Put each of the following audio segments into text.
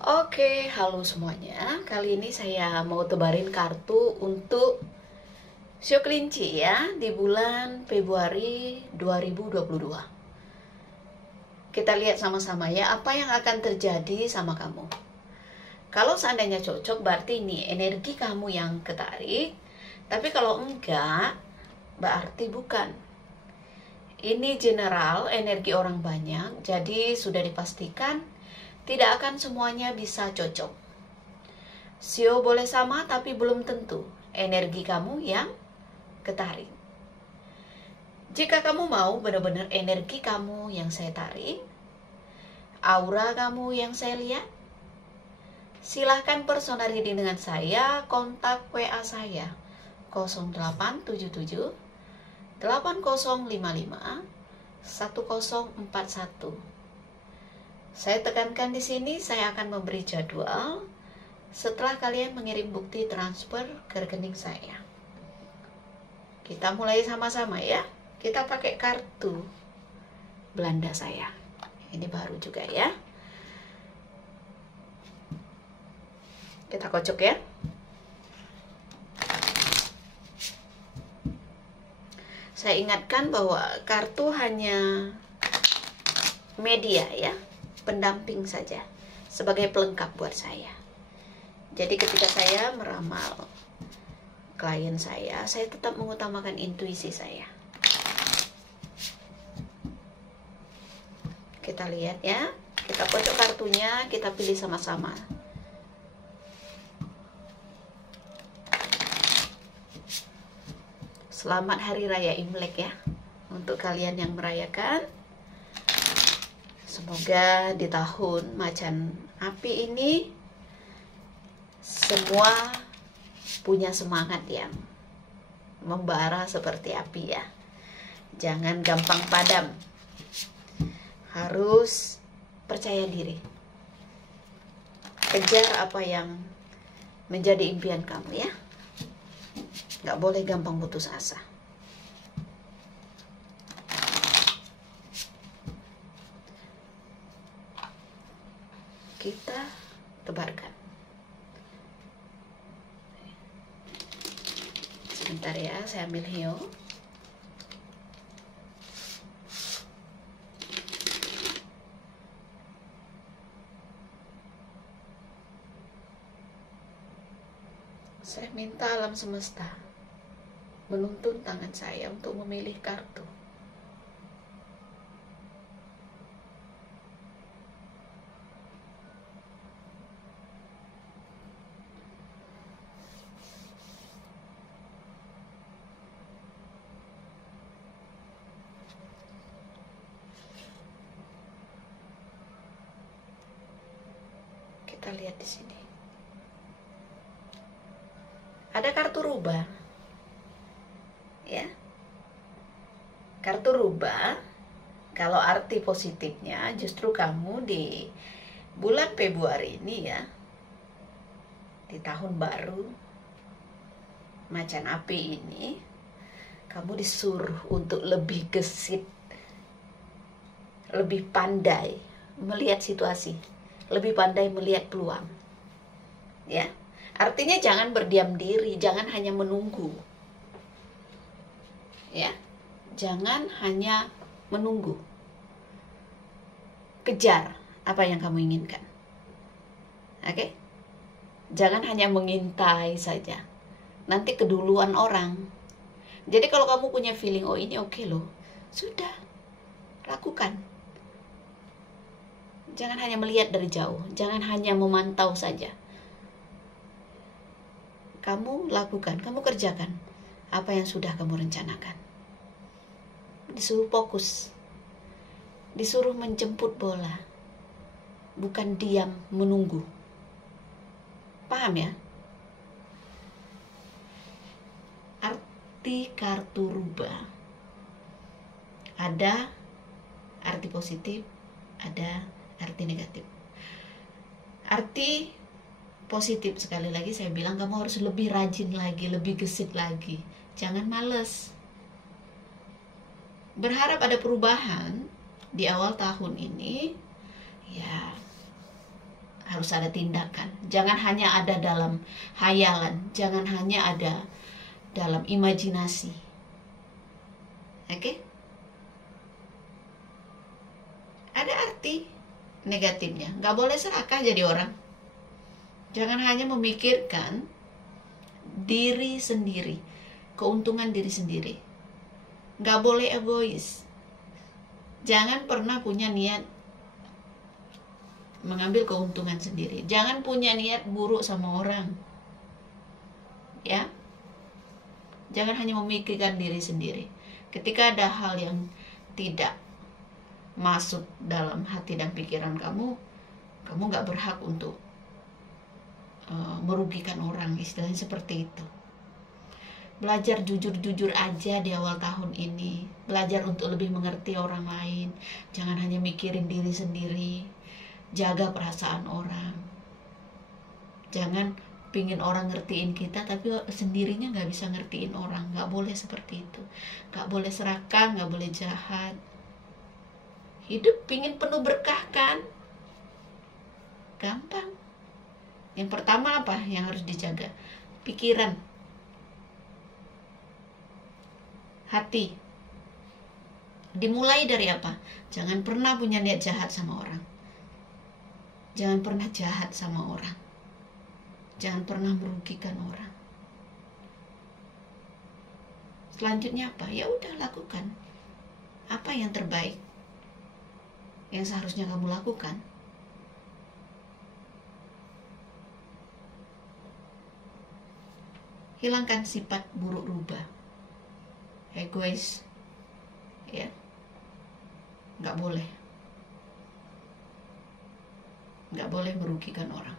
Oke, halo semuanya. Kali ini saya mau tebarin kartu untuk Sio Kelinci ya di bulan Februari 2022. Kita lihat sama-sama ya apa yang akan terjadi sama kamu. Kalau seandainya cocok berarti ini energi kamu yang ketarik. Tapi kalau enggak berarti bukan. Ini general energi orang banyak, jadi sudah dipastikan tidak akan semuanya bisa cocok. Sio boleh sama tapi belum tentu energi kamu yang ketarik. Jika kamu mau benar-benar energi kamu yang saya tarik, aura kamu yang saya lihat, silahkan personal reading dengan saya, kontak WA saya 0877 8055 1041. Saya tekankan di sini, saya akan memberi jadwal setelah kalian mengirim bukti transfer ke rekening saya. Kita mulai sama-sama ya. Kita pakai kartu Belanda saya. Ini baru juga ya. Kita kocok ya. Saya ingatkan bahwa kartu hanya media ya, pendamping saja, sebagai pelengkap buat saya. Jadi ketika saya meramal klien saya tetap mengutamakan intuisi saya. Kita lihat ya, kita kocok kartunya, kita pilih sama-sama. Selamat Hari Raya Imlek ya, untuk kalian yang merayakan. Semoga di tahun macan api ini semua punya semangat yang membara seperti api ya. Jangan gampang padam. Harus percaya diri. Kejar apa yang menjadi impian kamu ya. Gak boleh gampang putus asa. Kita tebarkan. Sebentar ya, saya ambil hio. Saya minta alam semesta menuntun tangan saya untuk memilih kartu. Kita lihat di sini. Ada kartu rubah. Ya. Kartu rubah, kalau arti positifnya justru kamu di bulan Februari ini ya, di tahun baru macan api ini, kamu disuruh untuk lebih gesit, lebih pandai melihat situasi, lebih pandai melihat peluang. Ya. Artinya jangan berdiam diri, jangan hanya menunggu. Ya, jangan hanya menunggu. Kejar apa yang kamu inginkan. Oke? Jangan hanya mengintai saja. Nanti keduluan orang. Jadi kalau kamu punya feeling, oh ini oke loh, sudah, lakukan. Jangan hanya melihat dari jauh, jangan hanya memantau saja. Kamu lakukan, kamu kerjakan apa yang sudah kamu rencanakan. Disuruh fokus, disuruh menjemput bola, bukan diam menunggu. Paham ya? Arti kartu rubah, ada arti positif, ada arti negatif. Arti positif, sekali lagi saya bilang, kamu harus lebih rajin lagi, lebih gesit lagi. Jangan males. Berharap ada perubahan di awal tahun ini, ya harus ada tindakan. Jangan hanya ada dalam hayalan, jangan hanya ada dalam imajinasi. Oke? Ada arti negatifnya. Nggak boleh serakah jadi orang. Jangan hanya memikirkan diri sendiri, keuntungan diri sendiri. Nggak boleh egois. Jangan pernah punya niat mengambil keuntungan sendiri. Jangan punya niat buruk sama orang. Ya. Jangan hanya memikirkan diri sendiri. Ketika ada hal yang tidak masuk dalam hati dan pikiran kamu gak berhak untuk merugikan orang, istilahnya seperti itu. Belajar jujur-jujur aja di awal tahun ini. Belajar untuk lebih mengerti orang lain. Jangan hanya mikirin diri sendiri. Jaga perasaan orang. Jangan pingin orang ngertiin kita tapi sendirinya gak bisa ngertiin orang. Gak boleh seperti itu. Gak boleh serakah, gak boleh jahat. Hidup pingin penuh berkah kan? Gampang. Yang pertama apa yang harus dijaga? Pikiran, hati. Dimulai dari apa? Jangan pernah punya niat jahat sama orang. Jangan pernah jahat sama orang. Jangan pernah merugikan orang. Selanjutnya apa? Ya udah, lakukan apa yang terbaik yang seharusnya kamu lakukan. Hilangkan sifat buruk rubah, egois, ya, nggak boleh merugikan orang.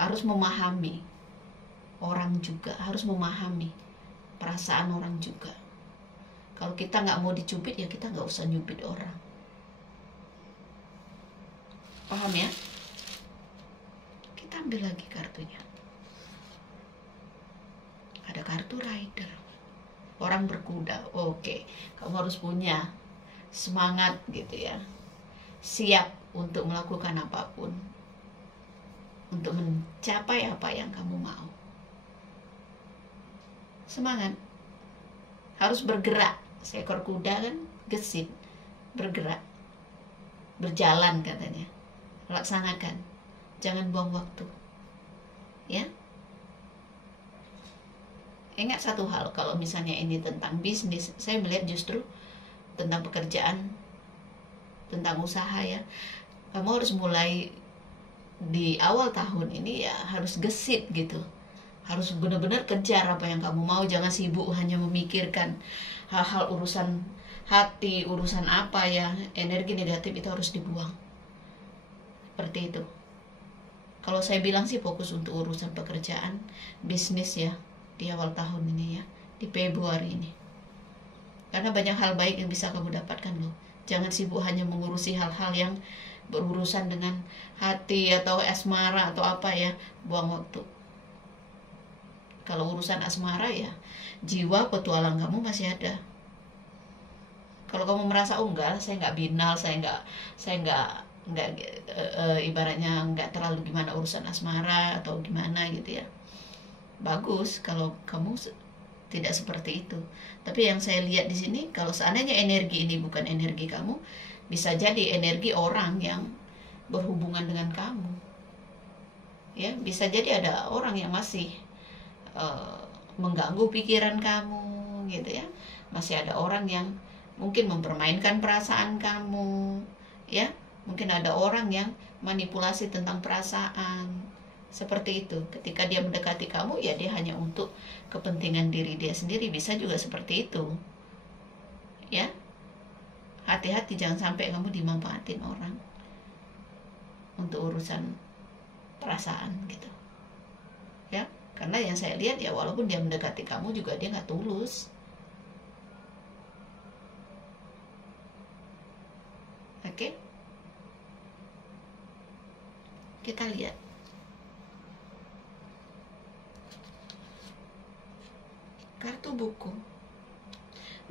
Harus memahami orang juga, harus memahami perasaan orang juga. Kalau kita nggak mau dicubit, ya kita nggak usah nyubit orang. Paham ya? Kita ambil lagi kartunya. Ada kartu rider, orang berkuda. Oke, kamu harus punya semangat gitu ya, siap untuk melakukan apapun, untuk mencapai apa yang kamu mau. Semangat, harus bergerak. Seekor kuda kan gesit, bergerak, berjalan katanya. Laksanakan, jangan buang waktu, ya. Ingat satu hal, kalau misalnya ini tentang bisnis, saya melihat justru tentang pekerjaan, tentang usaha ya. Kamu harus mulai di awal tahun ini ya harus gesit gitu. Harus benar-benar kejar apa yang kamu mau. Jangan sibuk hanya memikirkan hal-hal urusan hati, urusan apa ya. Energi negatif itu harus dibuang. Seperti itu. Kalau saya bilang sih fokus untuk urusan pekerjaan, bisnis ya, di awal tahun ini ya, di Februari ini. Karena banyak hal baik yang bisa kamu dapatkan loh. Jangan sibuk hanya mengurusi hal-hal yang berurusan dengan hati atau asmara atau apa ya. Buang waktu. Kalau urusan asmara ya, jiwa petualang kamu masih ada. Kalau kamu merasa enggak, saya nggak binal, saya nggak ibaratnya nggak terlalu gimana urusan asmara atau gimana gitu ya. Bagus kalau kamu tidak seperti itu. Tapi yang saya lihat di sini, kalau seandainya energi ini bukan energi kamu, bisa jadi energi orang yang berhubungan dengan kamu. Ya, bisa jadi ada orang yang masih mengganggu pikiran kamu, gitu ya. Masih ada orang yang mungkin mempermainkan perasaan kamu, ya. Mungkin ada orang yang manipulasi tentang perasaan. Seperti itu. Ketika dia mendekati kamu, ya dia hanya untuk kepentingan diri dia sendiri. Bisa juga seperti itu. Ya. Hati-hati, jangan sampai kamu dimanfaatin orang untuk urusan perasaan gitu. Ya. Karena yang saya lihat ya, walaupun dia mendekati kamu juga dia nggak tulus. Oke. Kita lihat. Kartu buku.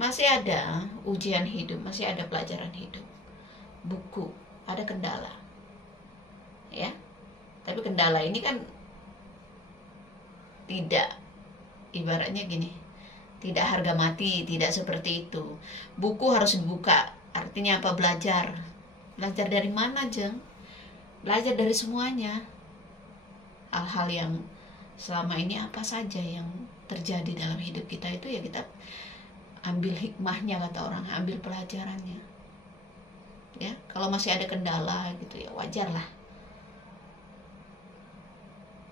Masih ada ujian hidup, masih ada pelajaran hidup. Buku, ada kendala. Ya. Tapi kendala ini kan tidak, ibaratnya gini, tidak harga mati, tidak seperti itu. Buku harus dibuka, artinya apa? Belajar. Belajar dari mana, Jeng? Belajar dari semuanya. Hal-hal yang selama ini apa saja yang terjadi dalam hidup kita itu ya kita ambil hikmahnya, kata orang, ambil pelajarannya. Ya, kalau masih ada kendala gitu ya wajar lah.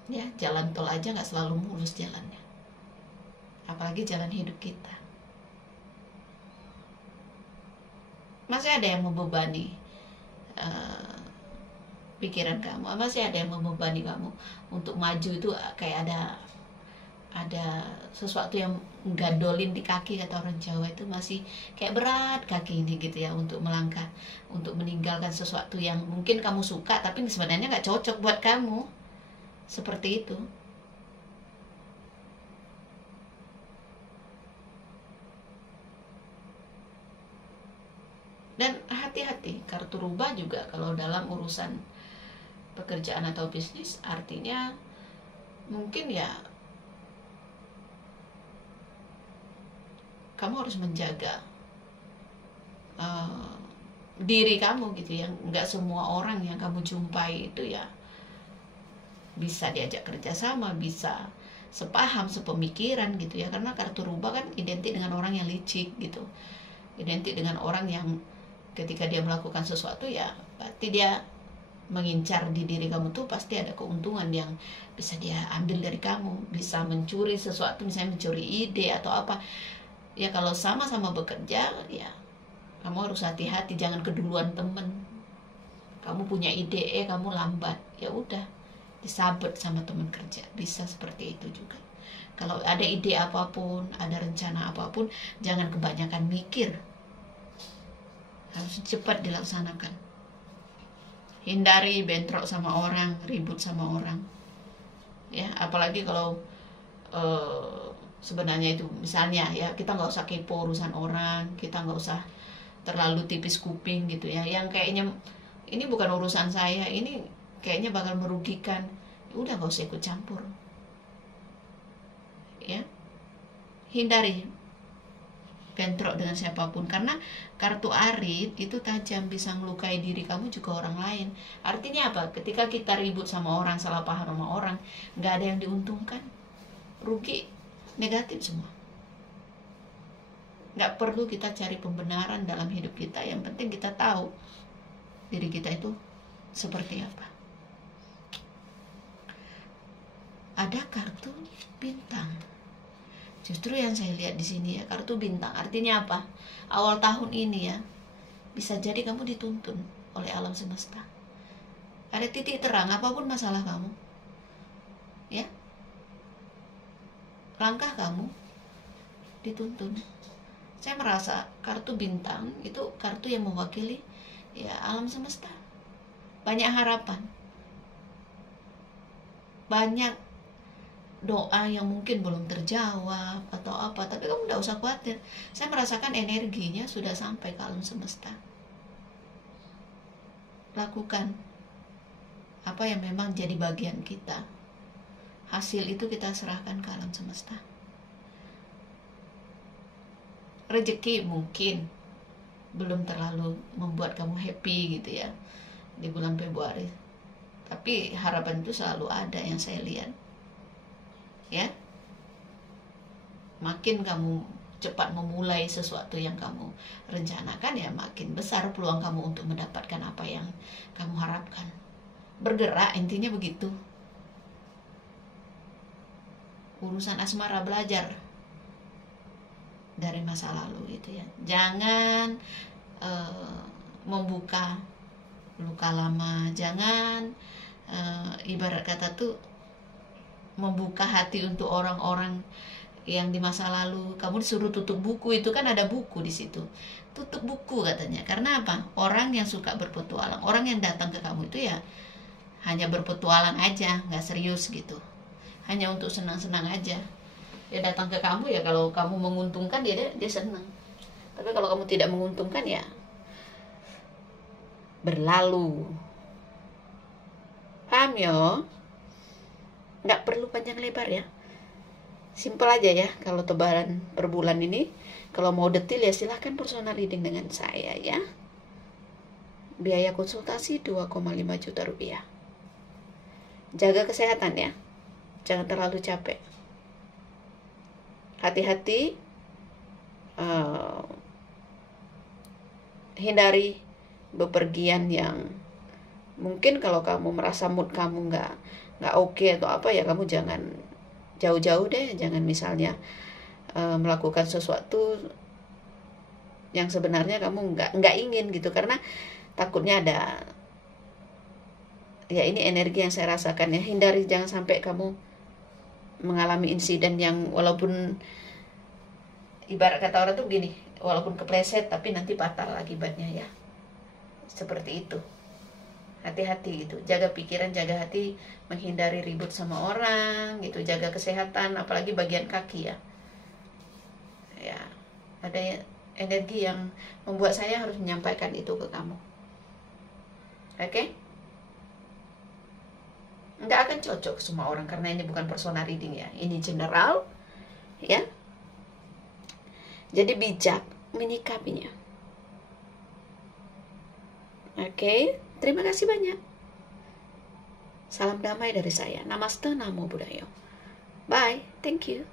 Ya, jalan tol aja nggak selalu mulus jalannya, apalagi jalan hidup kita. Masih ada yang membebani pikiran kamu, masih ada yang membebani kamu untuk maju itu, kayak ada sesuatu yang gandolin di kaki, kata orang Jawa itu, masih kayak berat kaki ini gitu ya untuk melangkah, untuk meninggalkan sesuatu yang mungkin kamu suka tapi sebenarnya nggak cocok buat kamu, seperti itu. Dan hati-hati, kartu rubah juga kalau dalam urusan pekerjaan atau bisnis, artinya mungkin ya kamu harus menjaga diri kamu gitu ya. Nggak semua orang yang kamu jumpai itu ya bisa diajak kerjasama, bisa sepaham, sepemikiran gitu ya. Karena kartu rubah kan identik dengan orang yang licik gitu, identik dengan orang yang ketika dia melakukan sesuatu ya berarti dia mengincar di diri kamu tuh pasti ada keuntungan yang bisa dia ambil dari kamu, bisa mencuri sesuatu, misalnya mencuri ide atau apa. Ya kalau sama-sama bekerja ya kamu harus hati-hati, jangan keduluan temen. Kamu punya ide, kamu lambat, ya udah disabet sama teman kerja, bisa seperti itu juga. Kalau ada ide apapun, ada rencana apapun, jangan kebanyakan mikir, harus cepat dilaksanakan. Hindari bentrok sama orang, ribut sama orang. Ya, apalagi kalau sebenarnya itu misalnya ya kita nggak usah kepo urusan orang, kita nggak usah terlalu tipis kuping gitu ya. Yang kayaknya ini bukan urusan saya, ini kayaknya bakal merugikan, udah nggak usah ikut campur. Ya, hindari bentrok dengan siapapun, karena kartu arit itu tajam, bisa melukai diri kamu juga orang lain. Artinya apa? Ketika kita ribut sama orang, salah paham sama orang, nggak ada yang diuntungkan, rugi, negatif semua. Nggak perlu kita cari pembenaran dalam hidup kita, yang penting kita tahu diri kita itu seperti apa. Ada kartu bintang. Justru yang saya lihat di sini ya, kartu bintang artinya apa? Awal tahun ini ya, bisa jadi kamu dituntun oleh alam semesta. Ada titik terang apapun masalah kamu. Ya. Langkah kamu dituntun. Saya merasa kartu bintang itu kartu yang mewakili ya alam semesta. Banyak harapan. Banyak doa yang mungkin belum terjawab atau apa, tapi kamu tidak usah khawatir. Saya merasakan energinya sudah sampai ke alam semesta. Lakukan apa yang memang jadi bagian kita. Hasil itu kita serahkan ke alam semesta. Rezeki mungkin belum terlalu membuat kamu happy gitu ya di bulan Februari, tapi harapan itu selalu ada yang saya lihat. Ya, makin kamu cepat memulai sesuatu yang kamu rencanakan ya makin besar peluang kamu untuk mendapatkan apa yang kamu harapkan. Bergerak, intinya begitu. Urusan asmara, belajar dari masa lalu itu ya. Jangan membuka luka lama, jangan ibarat kata tuh membuka hati untuk orang-orang yang di masa lalu. Kamu disuruh tutup buku, itu kan ada buku di situ. Tutup buku katanya. Karena apa? Orang yang suka berpetualang, orang yang datang ke kamu itu ya hanya berpetualang aja, nggak serius gitu. Hanya untuk senang-senang aja. Dia datang ke kamu ya kalau kamu menguntungkan dia senang. Tapi kalau kamu tidak menguntungkan ya berlalu. Paham ya. Nggak perlu panjang lebar ya. Simpel aja ya kalau tebaran per bulan ini. Kalau mau detail ya silahkan personal reading dengan saya ya. Biaya konsultasi 2,5 juta rupiah. Jaga kesehatan ya. Jangan terlalu capek. Hati-hati. Hindari bepergian yang mungkin kalau kamu merasa mood kamu nggak oke atau apa ya, kamu jangan jauh-jauh deh. Jangan misalnya melakukan sesuatu yang sebenarnya kamu nggak ingin gitu, karena takutnya ada ya, ini energi yang saya rasakan ya. Hindari, jangan sampai kamu mengalami insiden yang walaupun ibarat kata orang tuh gini, walaupun kepleset tapi nanti fatal akibatnya ya. Seperti itu. Hati-hati gitu, jaga pikiran, jaga hati, menghindari ribut sama orang gitu, jaga kesehatan, apalagi bagian kaki ya. Ya, ada energi yang membuat saya harus menyampaikan itu ke kamu. Oke? Nggak akan cocok semua orang karena ini bukan personal reading ya, ini general ya. Jadi bijak menyikapinya. Oke? Terima kasih banyak. Salam damai dari saya. Namaste, Namo Buddhaya. Bye. Thank you.